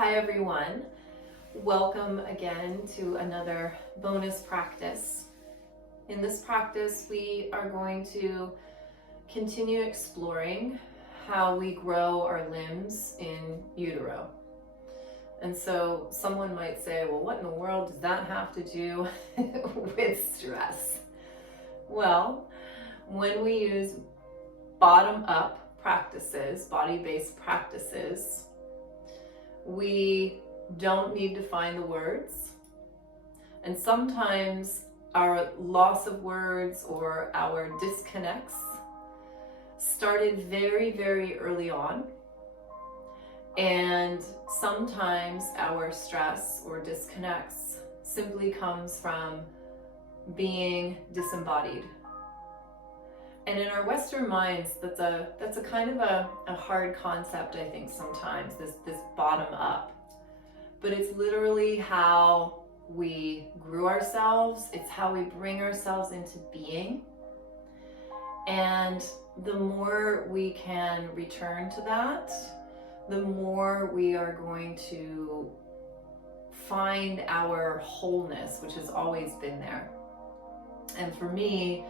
Hi everyone. Welcome again to another bonus practice. In this practice, we are going to continue exploring how we grow our limbs in utero. And so someone might say, well, what in the world does that have to do with stress? Well, when we use bottom-up practices, body-based practices, we don't need to find the words. And sometimes our loss of words or our disconnects started very, very early on. And sometimes our stress or disconnects simply comes from being disembodied. And in our Western minds, that's a kind of a hard concept, I think, sometimes, this bottom up. But it's literally how we grew ourselves. It's how we bring ourselves into being. And the more we can return to that, the more we are going to find our wholeness, which has always been there. And for me,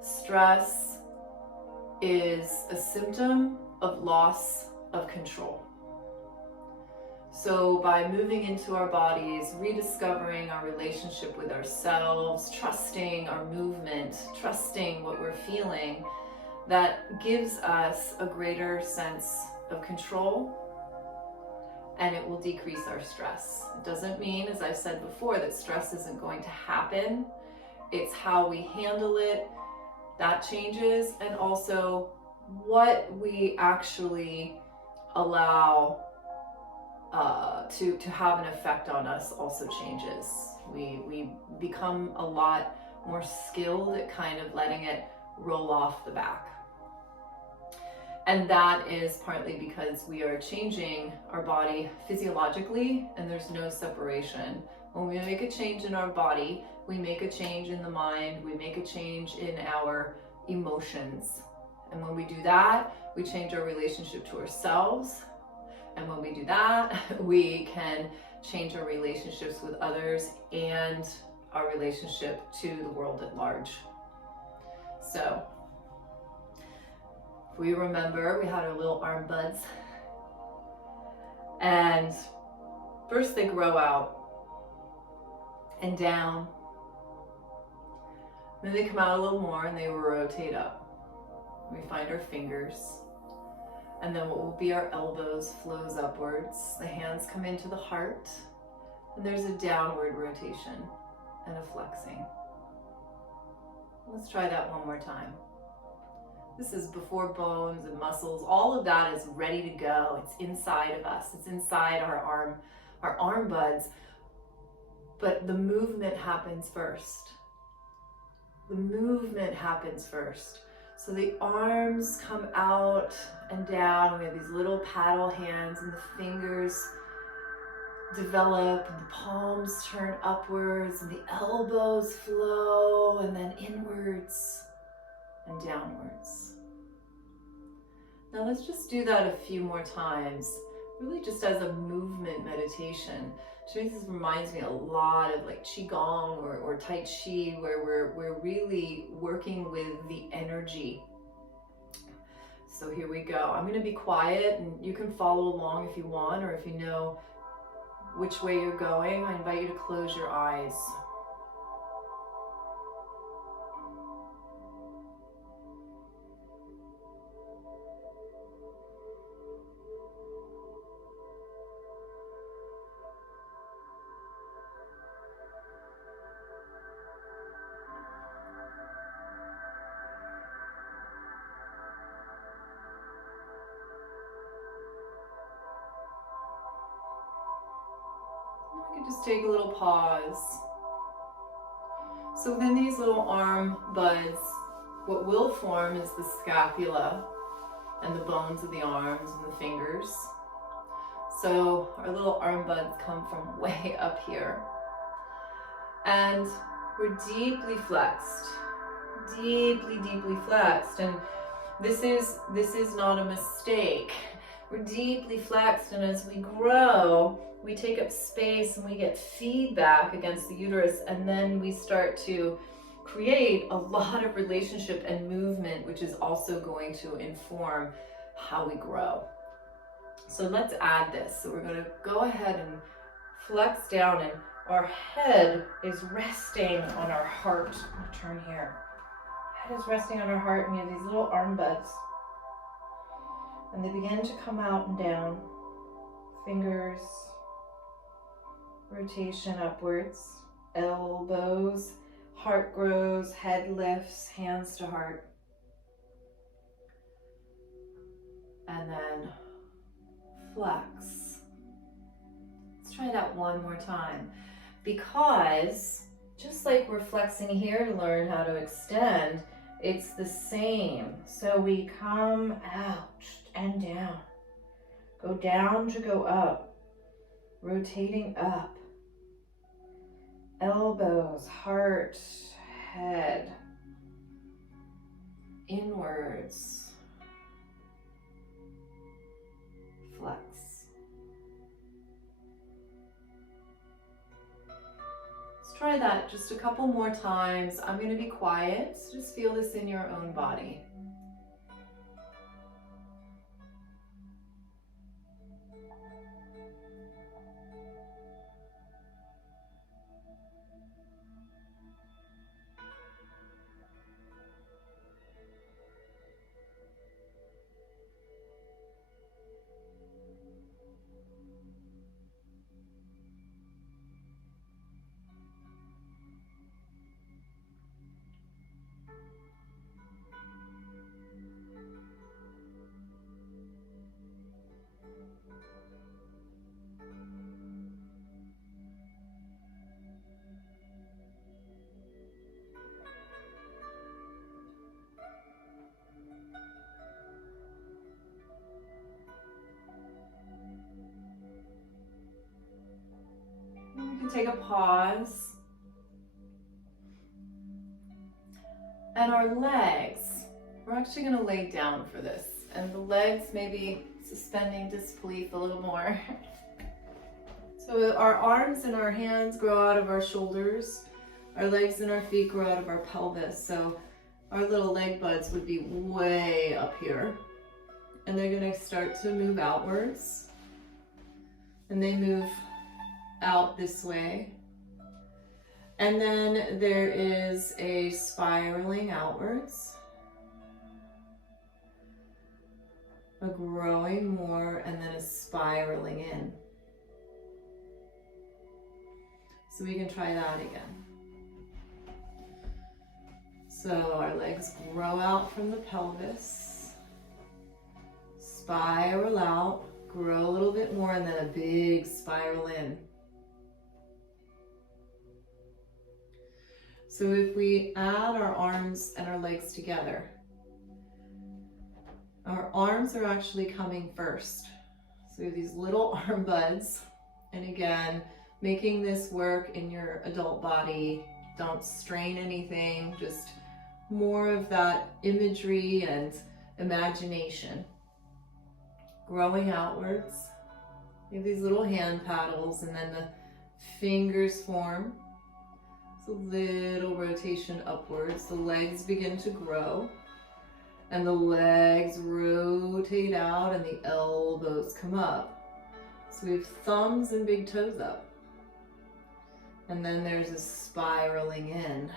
stress is a symptom of loss of control. So by moving into our bodies, rediscovering our relationship with ourselves, trusting our movement, trusting what we're feeling, that gives us a greater sense of control, and it will decrease our stress. It doesn't mean, as I've said before, that stress isn't going to happen. It's how we handle it that changes, and also what we actually allow to have an effect on us also changes. We become a lot more skilled at kind of letting it roll off the back. And that is partly because we are changing our body physiologically, and there's no separation. When we make a change in our body, we make a change in the mind, we make a change in our emotions. And when we do that, we change our relationship to ourselves. And when we do that, we can change our relationships with others and our relationship to the world at large. So, if we remember, we had our little arm buds. And first they grow out and down. Then they come out a little more and they will rotate up. We find our fingers. And then what will be our elbows flows upwards. The hands come into the heart. And there's a downward rotation and a flexing. Let's try that one more time. This is before bones and muscles. All of that is ready to go. It's inside of us. It's inside our arm buds. But the movement happens first. The movement happens first. So the arms come out and down. We have these little paddle hands, and the fingers develop, and the palms turn upwards, and the elbows flow, and then inwards and downwards. Now let's just do that a few more times, really just as a movement meditation. This reminds me a lot of like Qigong or Tai Chi, where we're really working with the energy. So here we go. I'm going to be quiet, and you can follow along if you want, or if you know which way you're going, I invite you to close your eyes. Just take a little pause. So within these little arm buds, what will form is the scapula and the bones of the arms and the fingers. So our little arm buds come from way up here. And we're deeply flexed. Deeply, deeply flexed. And this is not a mistake. We're deeply flexed, and as we grow, we take up space and we get feedback against the uterus, and then we start to create a lot of relationship and movement, which is also going to inform how we grow. So let's add this. So we're going to go ahead and flex down, and our head is resting on our heart. I'm going to turn here. Head is resting on our heart, and we have these little arm buds. And they begin to come out and down. Fingers, rotation upwards, elbows, heart grows, head lifts, hands to heart. And then flex. Let's try that one more time. Because just like we're flexing here to learn how to extend, it's the same. So we come out and down. Go down to go up. Rotating up. Elbows, heart, head. Inwards. Flex. Let's try that just a couple more times. I'm going to be quiet, so just feel this in your own body. We can take a pause. And our legs, we're actually going to lay down for this. And the legs maybe suspending disbelief a little more. So our arms and our hands grow out of our shoulders. Our legs and our feet grow out of our pelvis. So our little leg buds would be way up here. And they're going to start to move outwards. And they move out this way. And then there is a spiraling outwards, a growing more, and then a spiraling in. So we can try that again. So our legs grow out from the pelvis, spiral out, grow a little bit more, and then a big spiral in. So if we add our arms and our legs together, our arms are actually coming first. So we have these little arm buds. And again, making this work in your adult body. Don't strain anything, just more of that imagery and imagination. Growing outwards. You have these little hand paddles, and then the fingers form. A little rotation upwards. The legs begin to grow, and the legs rotate out, and the elbows come up. So we have thumbs and big toes up, and then there's a spiraling in.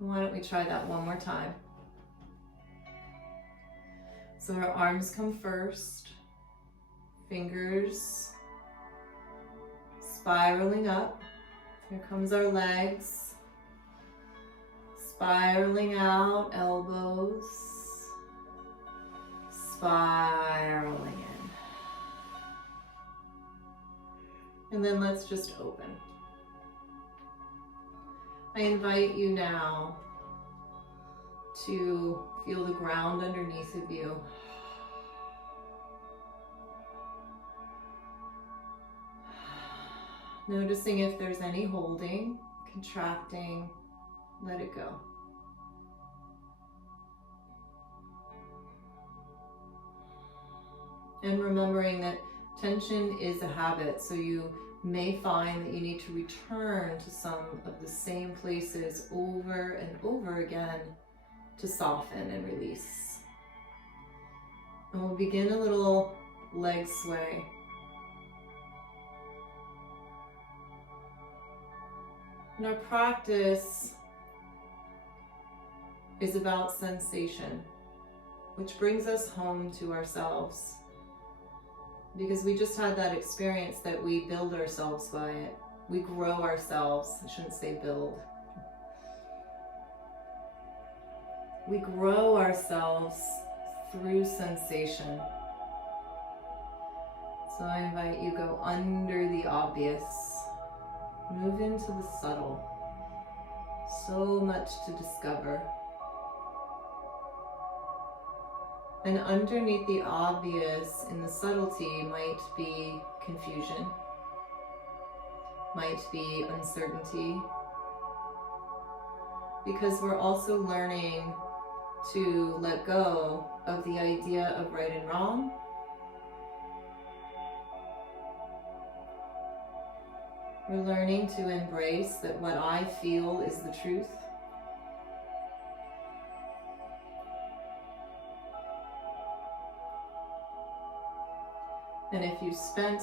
Why don't we try that one more time? So our arms come first, fingers spiraling up. Here comes our legs. Spiraling out, elbows. Spiraling in. And then let's just open. I invite you now to feel the ground underneath of you. Noticing if there's any holding, contracting, let it go. And remembering that tension is a habit, so you may find that you need to return to some of the same places over and over again to soften and release. And we'll begin a little leg sway. And our practice is about sensation, which brings us home to ourselves. Because we just had that experience that we build ourselves by it. We grow ourselves. I shouldn't say build. We grow ourselves through sensation. So I invite you, go under the obvious. Move into the subtle. So much to discover. And underneath the obvious in the subtlety might be confusion, might be uncertainty, because we're also learning to let go of the idea of right and wrong. We're learning to embrace that what I feel is the truth. And if you spent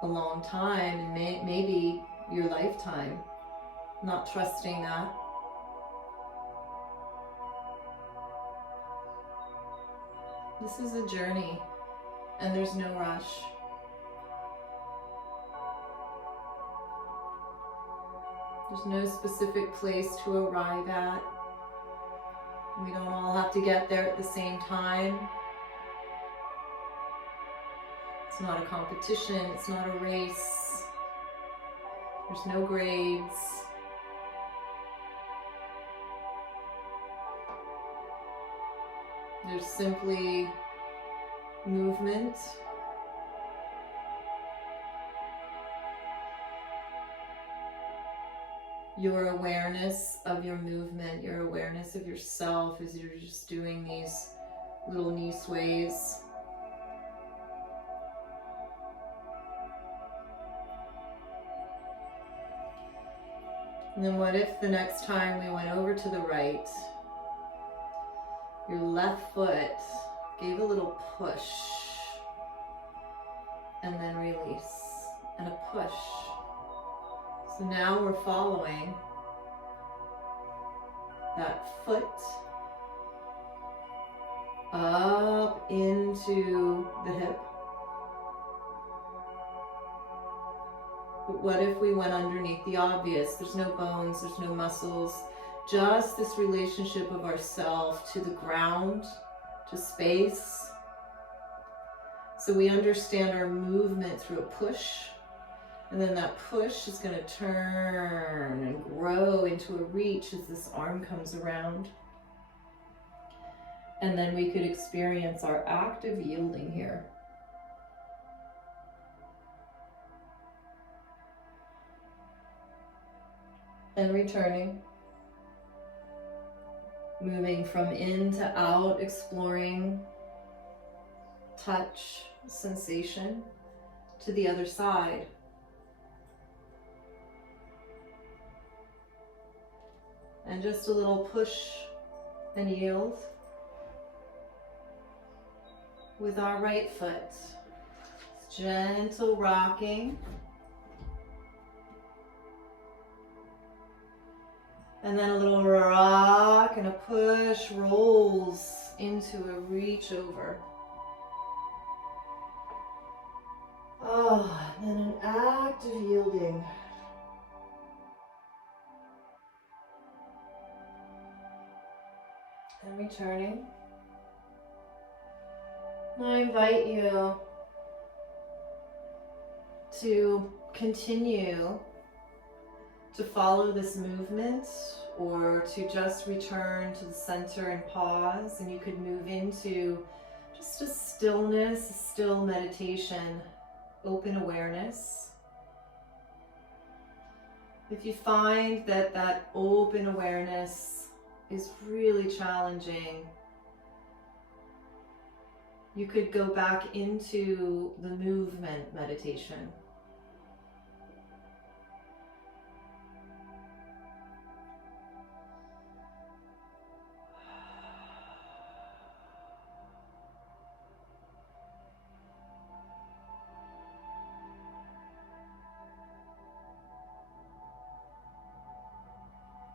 a long time, and maybe your lifetime, not trusting that, this is a journey, and there's no rush. There's no specific place to arrive at. We don't all have to get there at the same time. It's not a competition, it's not a race. There's no grades. There's simply movement. Your awareness of your movement, your awareness of yourself as you're just doing these little knee sways. And then what if the next time we went over to the right, your left foot gave a little push and then release and a push. So now we're following that foot up into the hip. But what if we went underneath the obvious? There's no bones, there's no muscles, just this relationship of ourself to the ground, to space. So we understand our movement through a push, and then that push is going to turn and grow into a reach as this arm comes around. And then we could experience our active yielding here. And returning. Moving from in to out, exploring touch, sensation to the other side. And just a little push and yield with our right foot. Gentle rocking. And then a little rock and a push rolls into a reach over. Oh, and then an active yielding. And returning. I invite you to continue to follow this movement, or to just return to the center and pause, and you could move into just a stillness, a still meditation, open awareness. If you find that that open awareness is really challenging, You could go back into the movement meditation.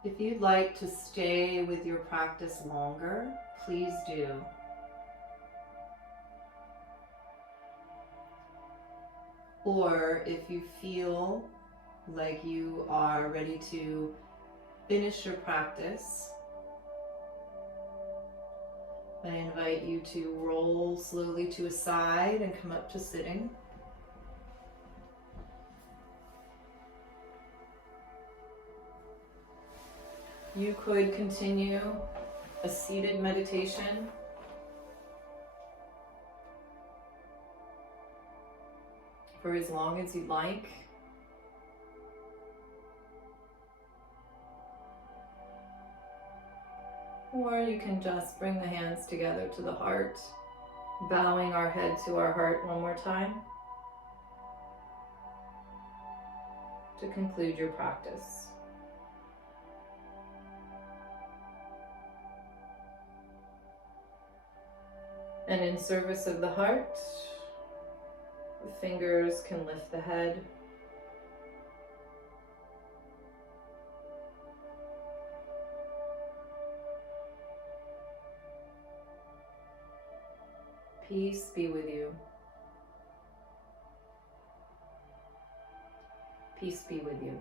If you'd like to stay with your practice longer, please do. Or if you feel like you are ready to finish your practice, I invite you to roll slowly to a side and come up to sitting. You could continue a seated meditation for as long as you'd like. Or you can just bring the hands together to the heart, bowing our head to our heart one more time to conclude your practice. And in service of the heart, the fingers can lift the head. Peace be with you. Peace be with you.